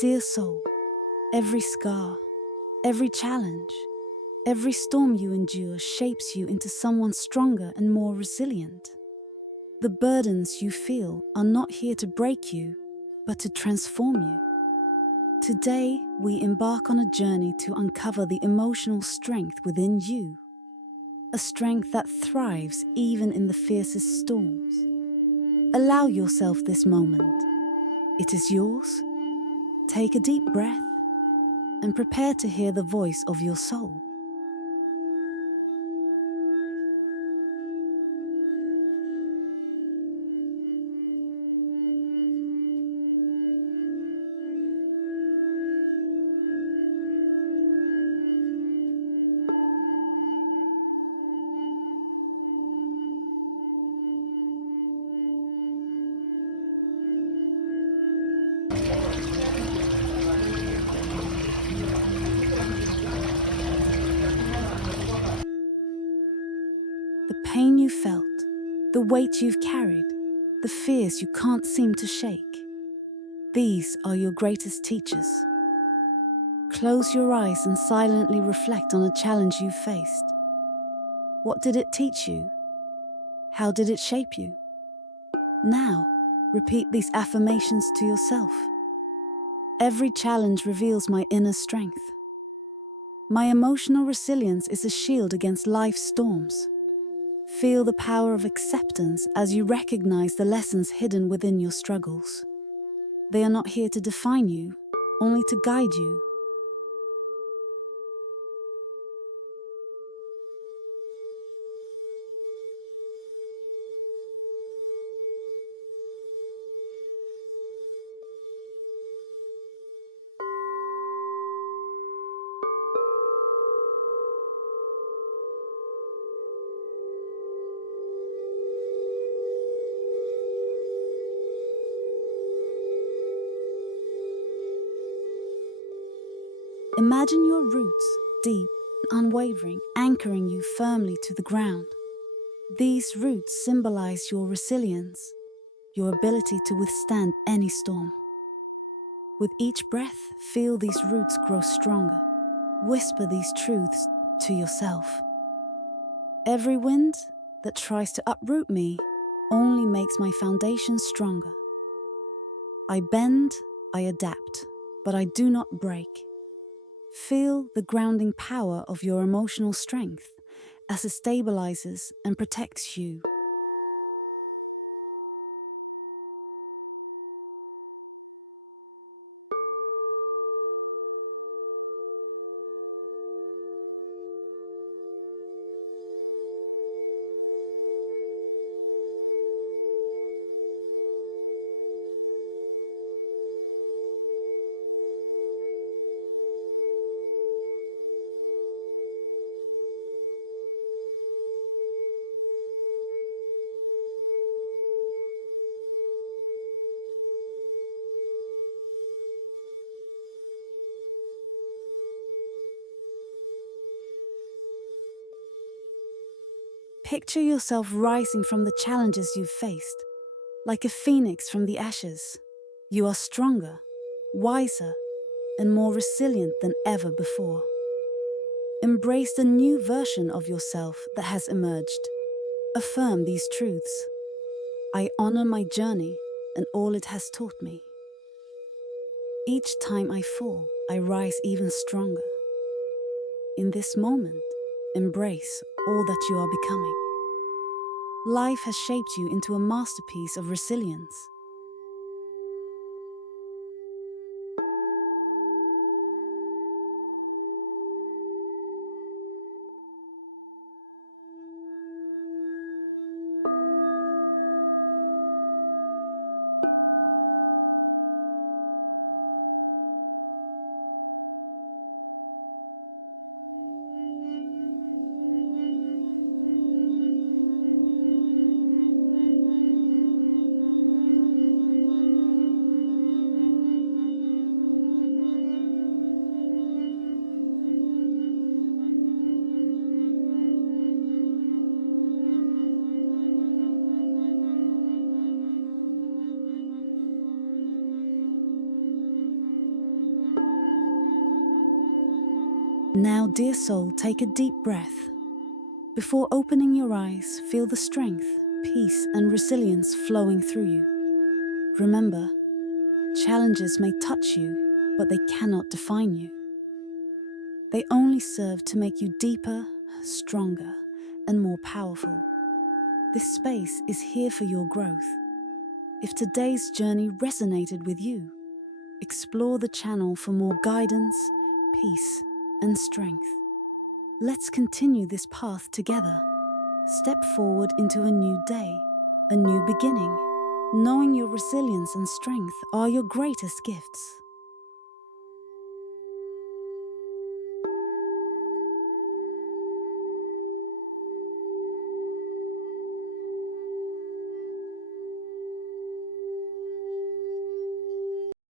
Dear soul, every scar, every challenge, every storm you endure shapes you into someone stronger and more resilient. The burdens you feel are not here to break you, but to transform you. Today, we embark on a journey to uncover the emotional strength within you, a strength that thrives even in the fiercest storms. Allow yourself this moment. It is yours. Take a deep breath and prepare to hear the voice of your soul. The pain you felt, the weight you've carried, the fears you can't seem to shake. These are your greatest teachers. Close your eyes and silently reflect on a challenge you faced. What did it teach you? How did it shape you? Now, repeat these affirmations to yourself. Every challenge reveals my inner strength. My emotional resilience is a shield against life's storms. Feel the power of acceptance as you recognize the lessons hidden within your struggles. They are not here to define you, only to guide you. Imagine your roots, deep and unwavering, anchoring you firmly to the ground. These roots symbolize your resilience, your ability to withstand any storm. With each breath, feel these roots grow stronger. Whisper these truths to yourself. Every wind that tries to uproot me only makes my foundation stronger. I bend, I adapt, but I do not break. Feel the grounding power of your emotional strength as it stabilizes and protects you. Picture yourself rising from the challenges you've faced, like a phoenix from the ashes. You are stronger, wiser, and more resilient than ever before. Embrace the new version of yourself that has emerged. Affirm these truths. I honor my journey and all it has taught me. Each time I fall, I rise even stronger. In this moment, embrace all that you are becoming. Life has shaped you into a masterpiece of resilience. Now, dear soul, take a deep breath. Before opening your eyes, feel the strength, peace, and resilience flowing through you. Remember, challenges may touch you, but they cannot define you. They only serve to make you deeper, stronger, and more powerful. This space is here for your growth. If today's journey resonated with you, explore the channel for more guidance, peace, and strength. Let's continue this path together. Step forward into a new day, a new beginning, knowing your resilience and strength are your greatest gifts.